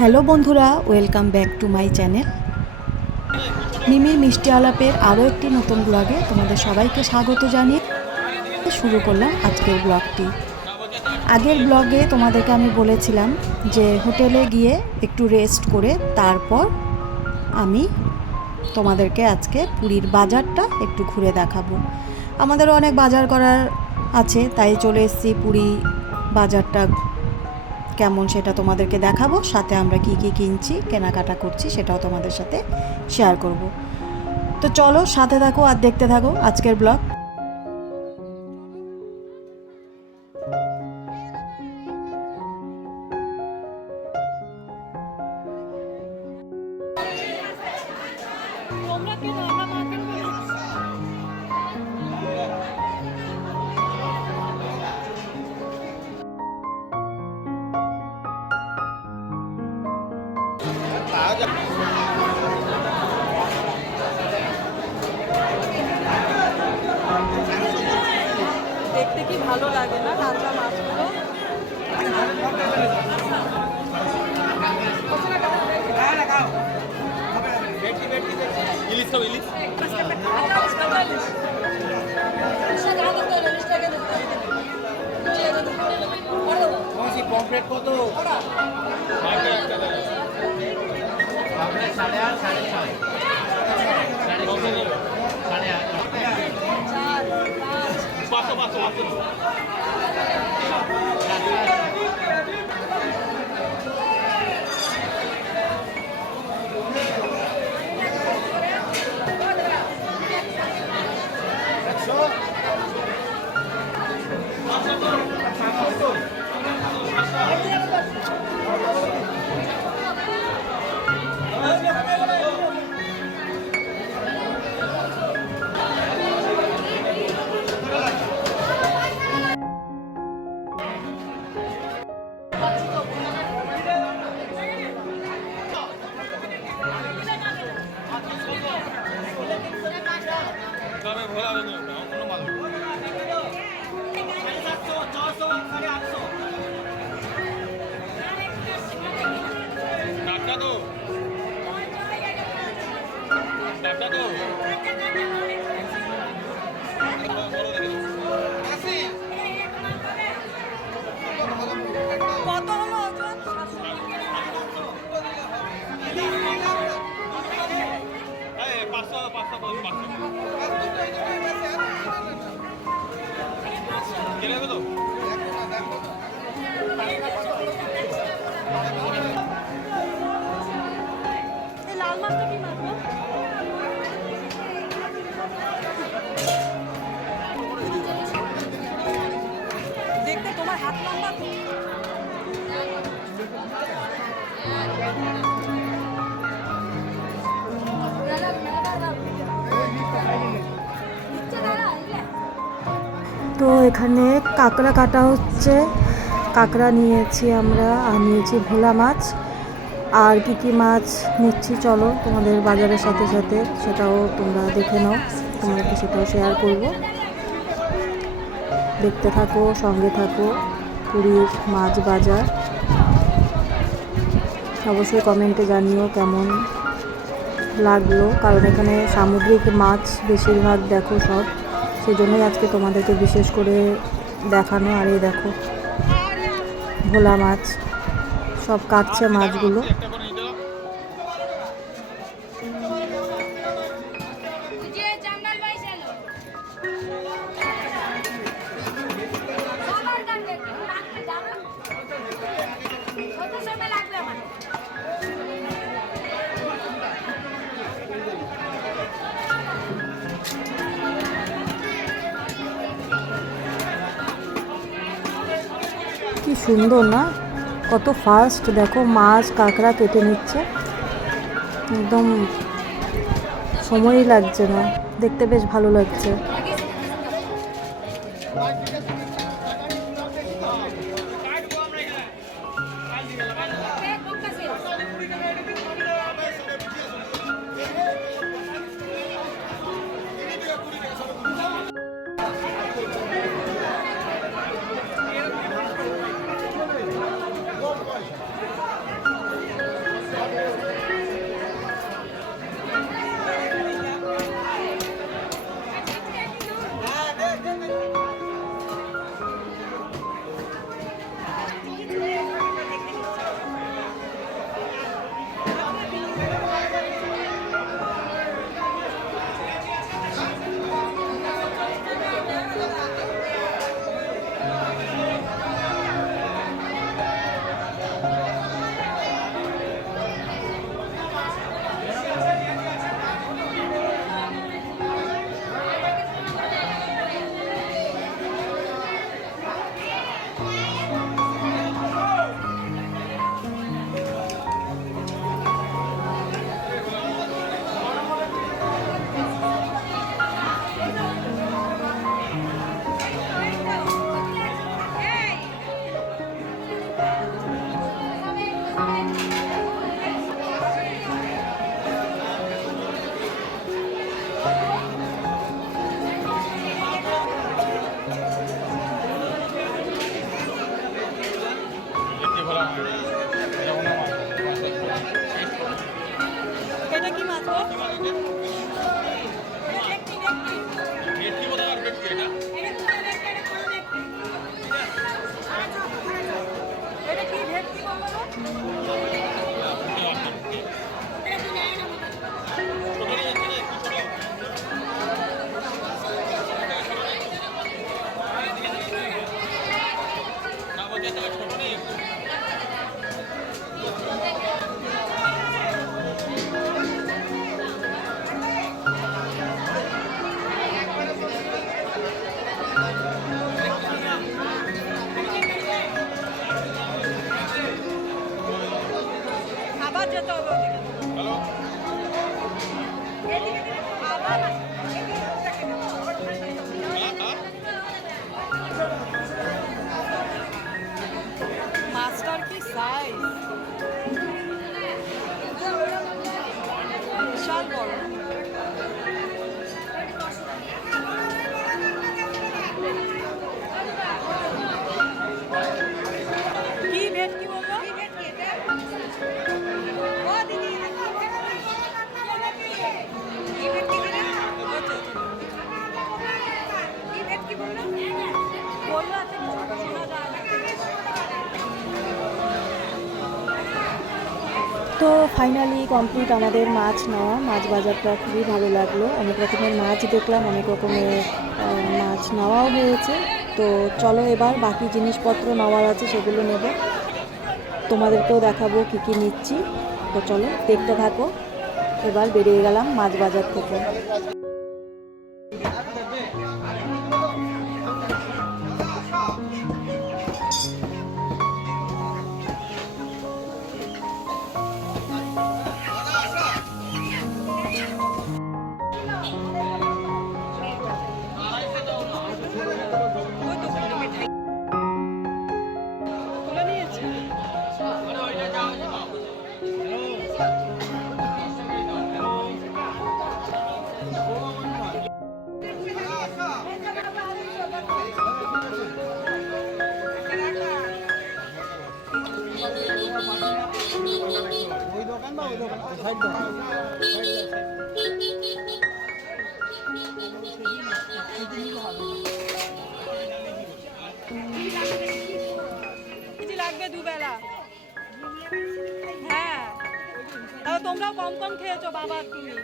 Hello বন্ধুরা, welcome back to my channel. মিমির মিষ্টি আলাপের আরও একটি নতুন ব্লগে তোমাদের সবাইকে স্বাগত জানিয়ে শুরু করলাম আজকের ব্লগটি। আগের ব্লগে তোমাদেরকে আমি বলেছিলাম যে হোটেলে গিয়ে একটু রেস্ট করে তারপর আমি তোমাদেরকে আজকে পুরীর বাজারটা একটু ঘুরে দেখাবো। আমাদেরও অনেক বাজার করার আছে, তাই চলে এসেছি পুরী বাজারটা কেমন সেটা তোমাদেরকে দেখাবো, সাথে আমরা কি কি কিনছি, কেনাকাটা করছি সেটাও তোমাদের সাথে শেয়ার করব। তো চলো সাথে থাকো আর দেখতে থাকো আজকের ব্লগ। দেখতে কি ভালো লাগে না কাঁচা মাছগুলো। কত? লাল মাছটা কি মাছ? দেখতে তোমার হাত লম্বা। তো এখানে কাঁকড়া কাটা হচ্ছে, কাঁকড়া নিয়েছি আমরা, আর নিয়েছি ভোলা মাছ। আর কি কি মাছ নিচ্ছি চলো তোমাদের বাজারের সাথে সাথে সেটাও তোমরা দেখে নাও, তোমাদেরকে সেটাও শেয়ার করব। দেখতে থাকো, সঙ্গে থাকো। পুরীর মাছ বাজার অবশ্যই কমেন্টে জানিও কেমন লাগলো, কারণ এখানে সামুদ্রিক মাছ বেশিরভাগ দেখো সব, সেজন্যই আজকে তোমাদেরকে বিশেষ করে দেখানো। আর এই দেখো ভোলা মাছ, সব কাটছে মাছগুলো। কি সুন্দর না, কত ফাস্ট দেখো মাছ কাঁকড়া কেটে নিচ্ছে, একদম সময়ই লাগছে না, দেখতে বেশ ভালো লাগছে। এটা কি মাছ গো? এটা কি ভেটকি বললো গো? আবার যেতে হবে ওদিকে। আবার মাছটার কি সাইজ, বিশাল বড়। কি ভেটকি বললো? বললো আছে শোনা যায় না। তো ফাইনালি কমপ্লিট আমাদের মাছ নেওয়া। মাছ বাজারটা খুবই ভালো লাগলো। অনেক রকমের মাছ দেখলাম, অনেক রকমের মাছ নেওয়াও হয়েছে। তো চলো এবার বাকি জিনিসপত্র নেওয়ার আছে সেগুলো নেব, তোমাদেরকেও দেখাবো কী কী নিচ্ছি। তো চলো দেখতে থাকো। এবার বেরিয়ে গেলাম মাছ বাজার থেকে। তুলে নিয়েছে। ওই দোকান বা ওই দোকান সাইড দোকান কেজি লাগবে দুবেলা। হ্যাঁ, তাহলে তোমরাও কম কম খেয়েছো বাবা আর তুমি।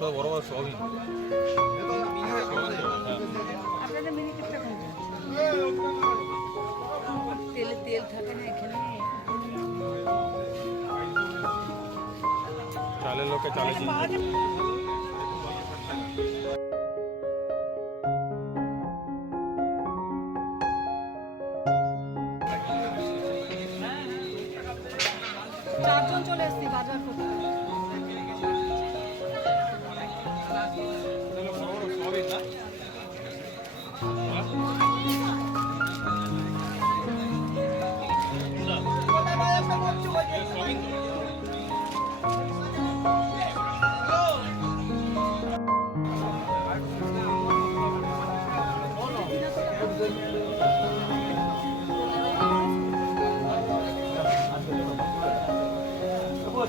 তো বড় বড় সবই আপনাদের মিনিকেটটা তেলে তেল থাকে না এখানে। চালের লোকে চালে চিনবে। চারজন চলে এসছি বাজার করতে। বড় বড় সবই না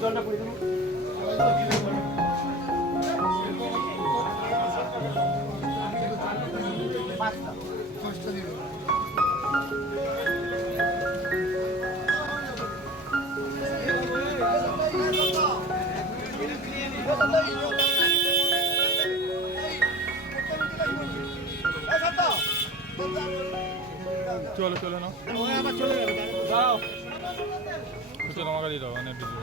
জলটা পুড়ে দেবো চলো চলো না ওই আবার চলে যাবে দাও চলো আমাকে দিয়ে দাও অনেক কিছু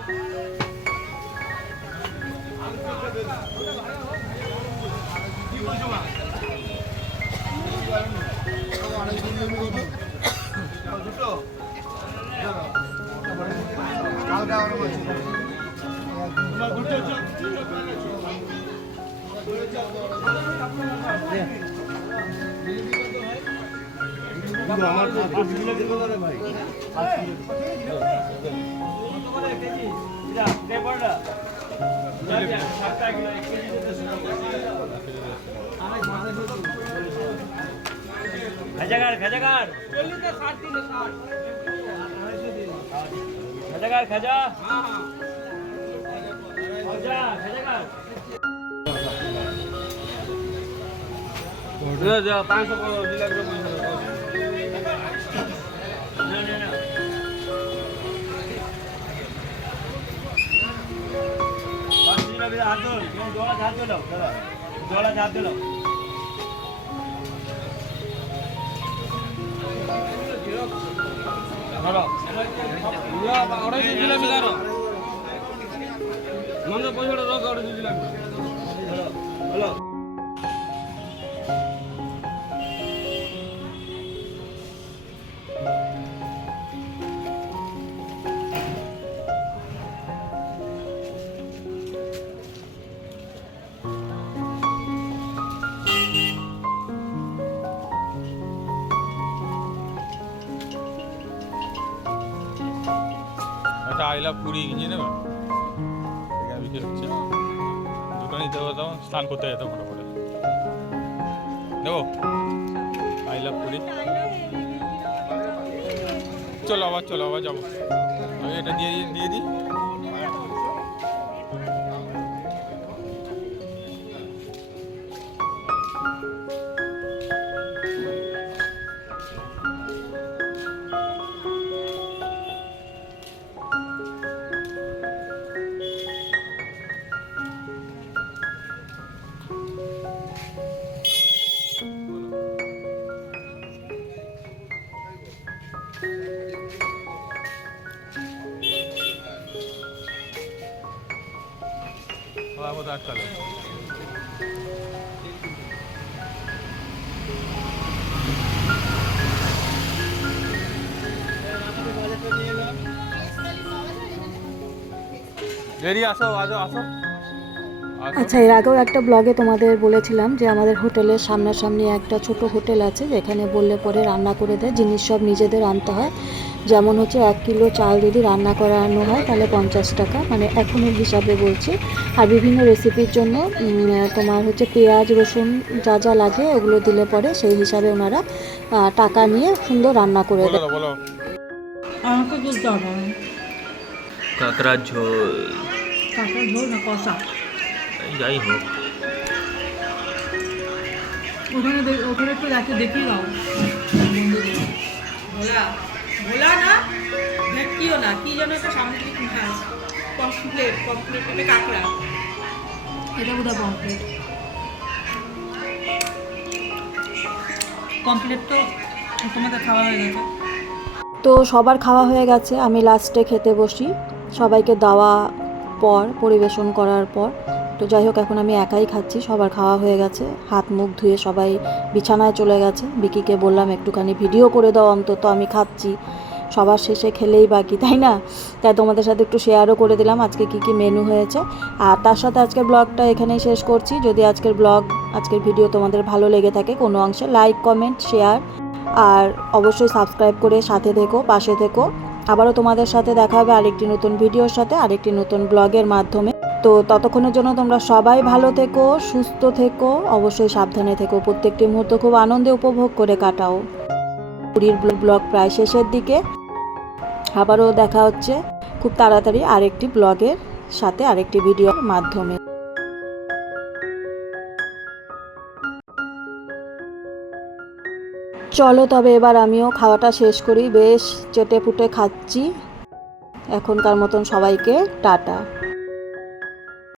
খাজাগার খাজাগার খাজাগার খাজা খাজা খাজাগার যা 500 দিলাম তো পয়সা না না না পাঁচ দিন আগে হাত ধর জোড়া হাত ধরো দাদা জোড়া হাত ধরো ধরো ওরা দিলাম ধরো মন্দ পয়সাটা রক ওরা দিলাম হ্যালো একটা আই লাভ পুরী কিনে নেবে এখানে বিক্রি হচ্ছে দোকানে দিতে হবে তখন স্নান করতে যেত মোটামুটি নেবো আই লাভ পুরী চলো আবার যাবো আমি এটা দিয়ে দিই কোথায় আটকালো দেরি আসো আচ্ছা, এর আগেও একটা ব্লগে তোমাদের বলেছিলাম যে আমাদের হোটেলের সামনাসামনি একটা ছোট হোটেল আছে যেখানে বললে পরে রান্না করে দেয়, জিনিস সব নিজেদের আনতে হয়। যেমন হচ্ছে 1 কিলো চাল যদি রান্না করানো হয় তাহলে 50 টাকা, মানে এখনের হিসাবে বলছি। আর বিভিন্ন রেসিপির জন্য তোমার হচ্ছে পেঁয়াজ রসুন যা যা লাগে ওগুলো দিলে পরে সেই হিসাবে ওনারা টাকা নিয়ে সুন্দর রান্না করে দেয়। বলো আমাকে বলতে হবে কাঁকড়া ঝোল কাঁকড়া ঝোল না কষা যাই হোক ওখানে একটু দেখিয়ে দাও ভোলা না ভেটকিও না কি যেন একটা সামুদ্রিক মাছ পমফ্লেট মানে কাঁকড়া এটা বোধহয় পমফ্লেট তো তোমাদের খাওয়া হয়ে গেছে। তো সবার খাওয়া হয়ে গেছে, আমি লাস্টে খেতে বসি সবাইকে দেওয়া পর পরিবেশন করার পর। তো যাই হোক এখন আমি একাই খাচ্ছি, সবার খাওয়া হয়ে গেছে, হাত মুখ ধুয়ে সবাই বিছানায় চলে গেছে। বিকিকে বললাম একটুখানি ভিডিও করে দাও অন্তত, আমি খাচ্ছি, সবার শেষে খেলেই বাকি, তাই না? তাই তোমাদের সাথে একটু শেয়ারও করে দিলাম আজকে কি মেনু হয়েছে। আর তার সাথে আজকের ব্লগটা এখানেই শেষ করছি। যদি আজকের ভিডিও তোমাদের ভালো লেগে থাকে কোনো অংশে লাইক কমেন্ট শেয়ার আর অবশ্যই সাবস্ক্রাইব করে সাথে থেকো, পাশে থেকো। আবারও তোমাদের সাথে দেখা হবে আরেকটি নতুন ভিডিওর সাথে, আরেকটি নতুন ব্লগের মাধ্যমে। তো ততক্ষণের জন্য তোমরা সবাই ভালো থেকো, সুস্থ থেকো, অবশ্যই সাবধানে থেকো, প্রত্যেকটি মুহূর্ত খুব আনন্দে উপভোগ করে কাটাও। পুরীর ব্লগ প্রায় শেষের দিকে, আবারও দেখা হচ্ছে খুব তাড়াতাড়ি আরেকটি ব্লগের সাথে, আরেকটি ভিডিওর মাধ্যমে। চলো তবে এবার আমিও খাওয়াটা শেষ করি, বেশ চেটে পুটে খাচ্ছি। এখনকার মতন সবাইকে টাটা।